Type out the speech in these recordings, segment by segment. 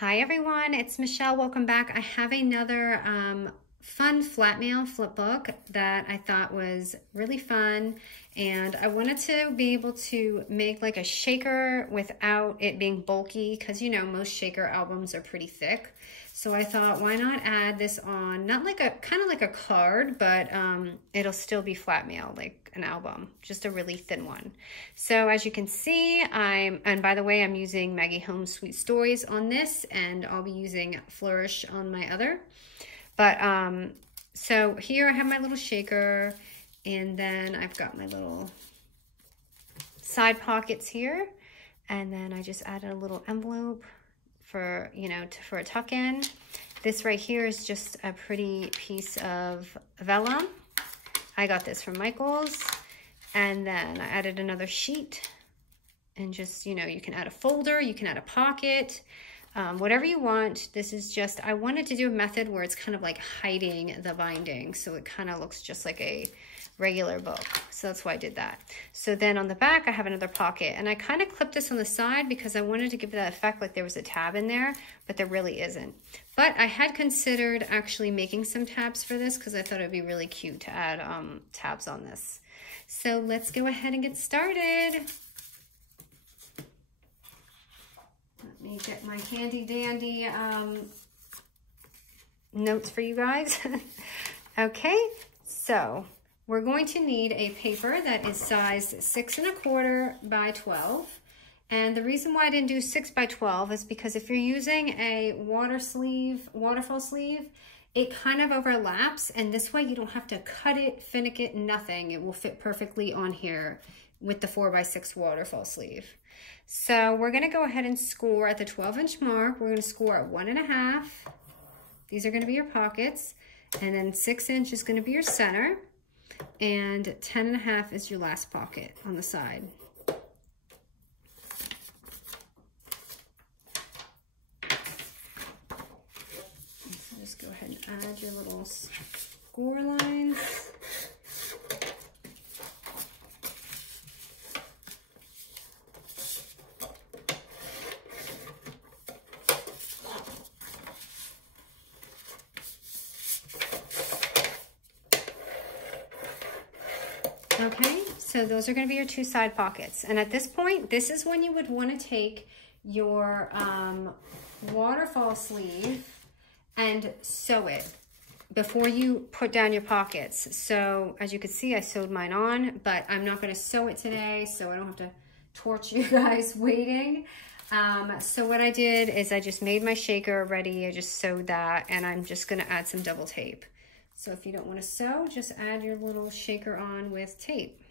Hi everyone, it's Michelle. Welcome back. I have another fun Flatmail flipbook that I thought was really fun, and I wanted to be able to make like a shaker without it being bulky, because you know most shaker albums are pretty thick. So I thought, why not add this on, not like a kind of like a card, but it'll still be Flatmail, like an album, just a really thin one. So as you can see, and by the way, I'm using Maggie Holmes Sweet Stories on this, and I'll be using Flourish on my other. But so here I have my little shaker, and then I've got my little side pockets here, and then I just added a little envelope for, you know, for a tuck in. This right here is just a pretty piece of vellum. I got this from Michael's, and then I added another sheet, and just, you know, you can add a folder, you can add a pocket, whatever you want. This is just, I wanted to do a method where it's kind of like hiding the binding, so it kind of looks just like a regular book. So that's why I did that. So then on the back, I have another pocket, and I kind of clipped this on the side because I wanted to give that effect like there was a tab in there, but there really isn't. But I had considered actually making some tabs for this because I thought it'd be really cute to add tabs on this. So let's go ahead and get started. Let me get my handy dandy notes for you guys. Okay, so we're going to need a paper that is sized 6 1/4 by 12. And the reason why I didn't do 6 by 12 is because if you're using a waterfall sleeve, it kind of overlaps, and this way you don't have to cut it, finick it, nothing. It will fit perfectly on here with the 4 by 6 waterfall sleeve. So we're gonna go ahead and score at the 12-inch mark. We're gonna score at 1 1/2. These are gonna be your pockets, and then 6 inch is gonna be your center, and 10 1/2 is your last pocket on the side. So just go ahead and add your little score lines. Okay, so those are going to be your 2 side pockets. And at this point, this is when you would want to take your waterfall sleeve and sew it before you put down your pockets. So as you can see, I sewed mine on, but I'm not going to sew it today, so I don't have to torch you guys waiting. So what I did is I just made my shaker ready. I just sewed that, and I'm just going to add some double tape. So if you don't want to sew, just add your little shaker on with tape.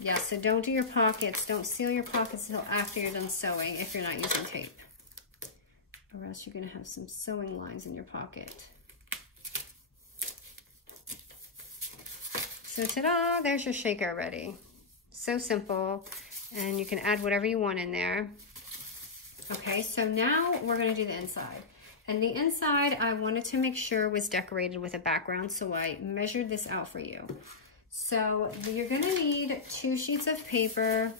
Yeah, so don't do your pockets. Don't seal your pockets until after you're done sewing if you're not using tape, or else you're going to have some sewing lines in your pocket. So ta-da, there's your shaker ready. So simple, and you can add whatever you want in there. Okay, so now we're going to do the inside. And the inside, I wanted to make sure was decorated with a background, so I measured this out for you. So you're going to need 2 sheets of paper,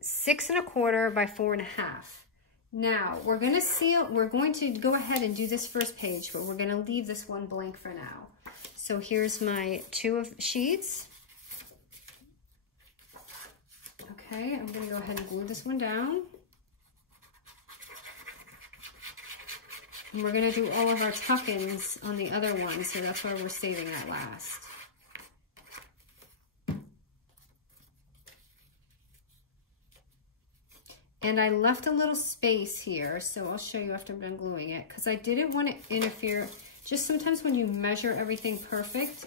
6 1/4 by 4 1/2. Now, we're going to go ahead and do this first page, but we're going to leave this one blank for now. So here's my 2 sheets. Okay, I'm going to go ahead and glue this one down. And we're going to do all of our tuck-ins on the other one, so that's why we're saving that last. And I left a little space here, so I'll show you after I'm done gluing it, because I didn't want to interfere. Just sometimes when you measure everything perfect,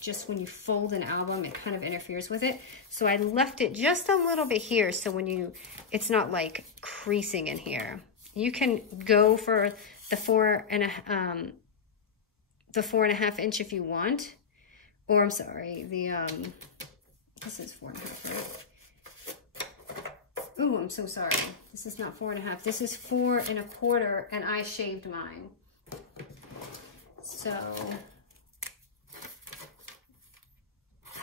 just when you fold an album, it kind of interferes with it. So I left it just a little bit here, so when it's not like creasing in here. You can go for the 4 1/2 inch if you want, or I'm sorry, this is 4 1/2, right? Ooh, I'm so sorry. This is not 4 1/2. This is 4 1/4, and I shaved mine. So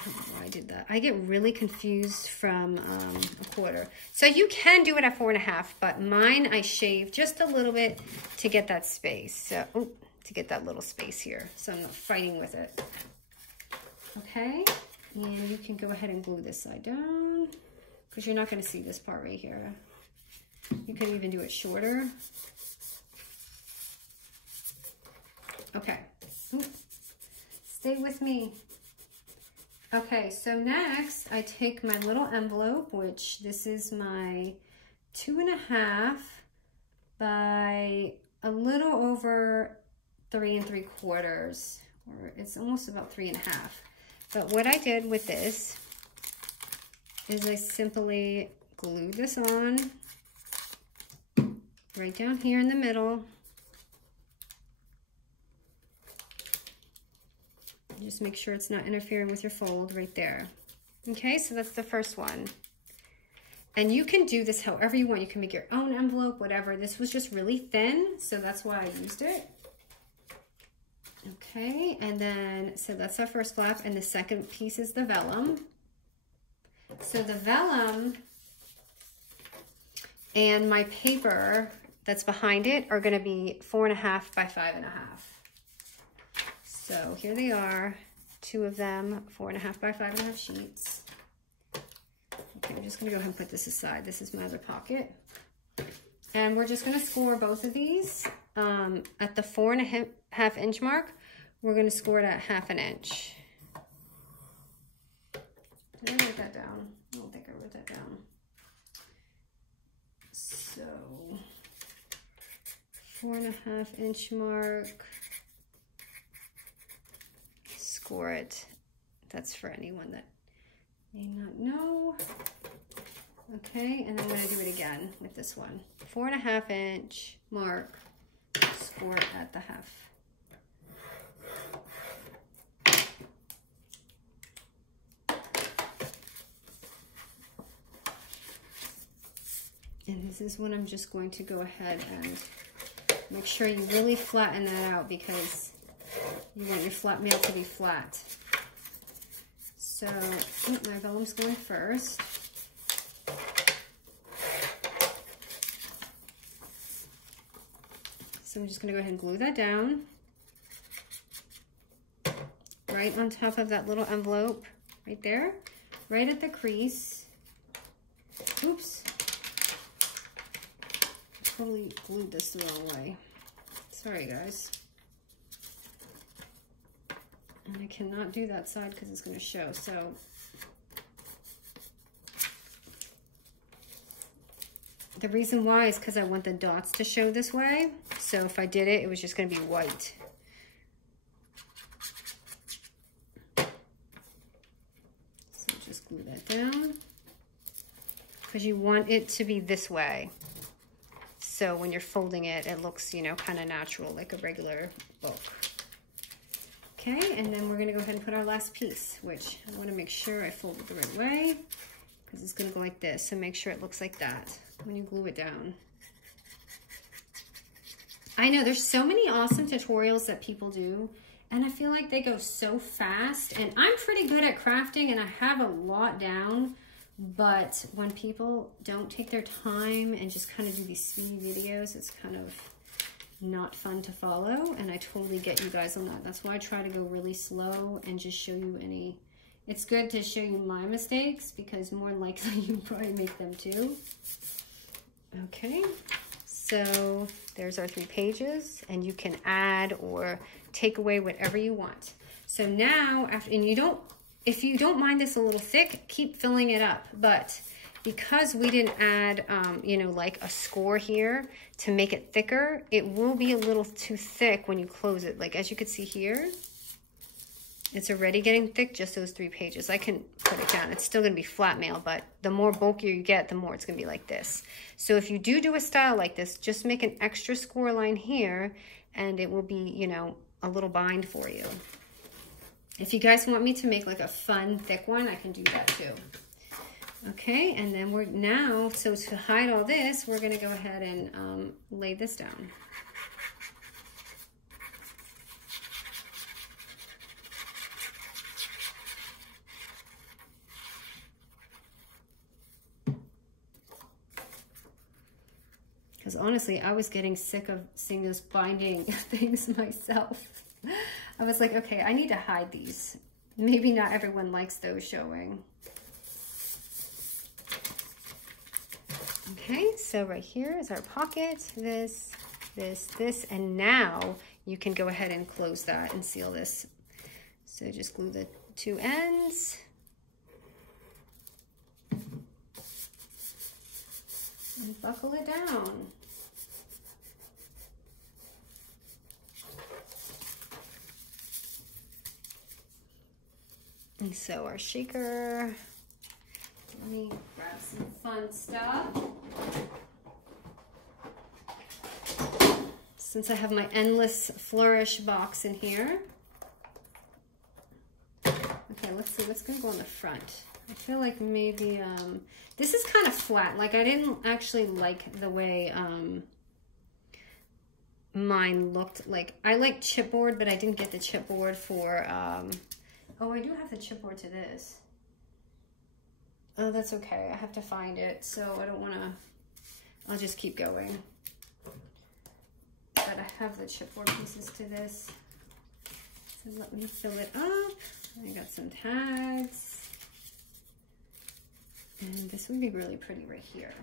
don't know why I did that. I get really confused from a quarter. So you can do it at 4.5, but mine I shaved just a little bit to get that space. So, oh, to get that little space here. So I'm not fighting with it. Okay, and you can go ahead and glue this side down because you're not going to see this part right here. You can even do it shorter. Okay, ooh. Stay with me. Okay, so next I take my little envelope, which this is my 2.5 by a little over 3 3/4, or it's almost about 3.5. But what I did with this is I simply glued this on right down here in the middle. Just make sure it's not interfering with your fold right there. Okay, so that's the first one. And you can do this however you want. You can make your own envelope, whatever. This was just really thin, so that's why I used it. Okay, and then, so that's our first flap, and the second piece is the vellum. So the vellum and my paper that's behind it are gonna be 4.5 by 5.5. So here they are, 2 of them, 4.5 by 5.5 sheets. Okay, I'm just gonna go ahead and put this aside. This is my other pocket. And we're just gonna score both of these at the 4.5 inch mark. We're gonna score it at 1/2 inch. Did I write that down? I don't think I wrote that down. So 4.5 inch mark. Score it. That's for anyone that may not know. Okay, and I'm gonna do it again with this one. 4.5 inch mark, score it at the 1/2. And this is when I'm just going to go ahead and make sure you really flatten that out because you want your flat mail to be flat. So, my vellum's going first. So I'm just gonna go ahead and glue that down. Right on top of that little envelope, right there, right at the crease. Oops. Totally glued this the wrong way. Sorry, guys. And I cannot do that side because it's going to show. So the reason why is because I want the dots to show this way. So if I did it, it was just going to be white. So just glue that down because you want it to be this way. So when you're folding it, it looks, you know, kind of natural, like a regular book. Okay, and then we're gonna go ahead and put our last piece, which I wanna make sure I fold it the right way because it's gonna go like this. So make sure it looks like that when you glue it down. I know there's so many awesome tutorials that people do, and I feel like they go so fast, and I'm pretty good at crafting and I have a lot down. But when people don't take their time and just kind of do these speedy videos, it's kind of not fun to follow. And I totally get you guys on that. That's why I try to go really slow and just show you any. It's good to show you my mistakes because more than likely you probably make them too. Okay, so there's our 3 pages, and you can add or take away whatever you want. So now, after, and you don't, if you don't mind this a little thick, keep filling it up. But because we didn't add, you know, like a score here to make it thicker, it will be a little too thick when you close it. Like as you can see here, it's already getting thick, just those 3 pages. I can put it down. It's still gonna be flat mail, but the more bulkier you get, the more it's gonna be like this. So if you do a style like this, just make an extra score line here and it will be, you know, a little bind for you. If you guys want me to make like a fun thick one, I can do that too. Okay, and then we're now, so to hide all this, we're gonna go ahead and lay this down. Because honestly, I was getting sick of seeing those binding things myself. I was like, okay, I need to hide these. Maybe not everyone likes those showing. Okay, so right here is our pocket. This, and now you can go ahead and close that and seal this. So just glue the two ends. And buckle it down. And so our shaker, let me grab some fun stuff. Since I have my Endless Flourish box in here. Okay, let's see what's gonna go on the front. I feel like maybe, this is kind of flat. Like I didn't actually like the way mine looked. Like I like chipboard, but I didn't get the chipboard for, oh, I do have the chipboard to this. Oh, that's okay. I have to find it. So I don't wanna, I'll just keep going. But I have the chipboard pieces to this. So let me fill it up. I got some tags. And this would be really pretty right here.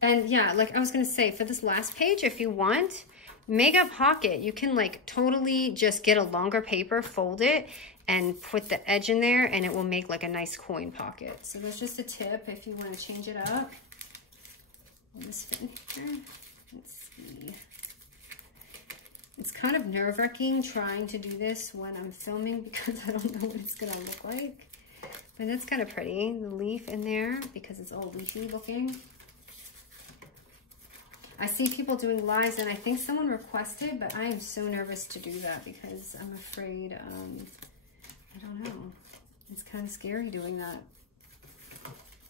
And yeah, like I was gonna say, for this last page, if you want, make a pocket. You can like totally just get a longer paper, fold it, and put the edge in there, and it will make like a nice coin pocket. So that's just a tip if you want to change it up. Will this fit in here? Let's see. It's kind of nerve-wracking trying to do this when I'm filming because I don't know what it's gonna look like. But that's kind of pretty. The leaf in there because it's all leafy looking. I see people doing lives, and I think someone requested, but I am so nervous to do that because I'm afraid, I don't know. It's kind of scary doing that.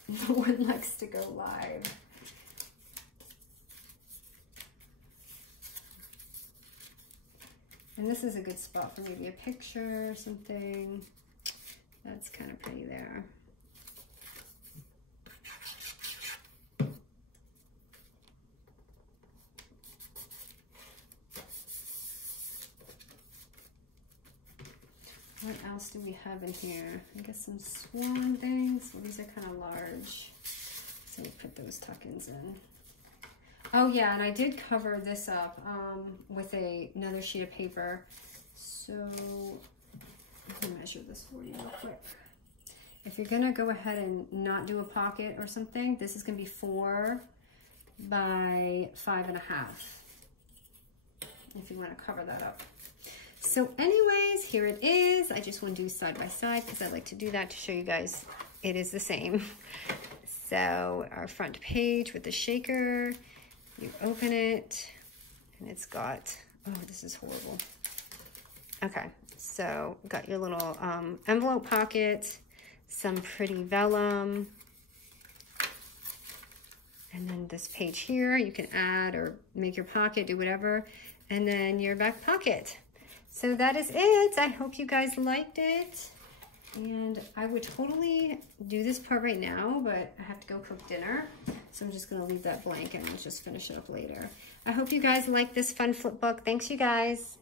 No one likes to go live. And this is a good spot for maybe a picture or something. That's kind of pretty there. What else do we have in here? I guess some swan things. Well, these are kind of large. So we put those tuck-ins in. Oh yeah, and I did cover this up with another sheet of paper. So let me measure this for you real quick. If you're gonna go ahead and not do a pocket or something, this is gonna be 4 by 5.5. If you wanna cover that up. So anyways, here it is. I just want to do side by side because I like to do that to show you guys it is the same. So our front page with the shaker, you open it and it's got, oh, this is horrible. Okay, so got your little envelope pocket, some pretty vellum, and then this page here, you can add or make your pocket, do whatever, and then your back pocket. So that is it. I hope you guys liked it. And I would totally do this part right now, but I have to go cook dinner. So I'm just gonna leave that blank and we'll just finish it up later. I hope you guys like this fun flip book. Thanks, you guys.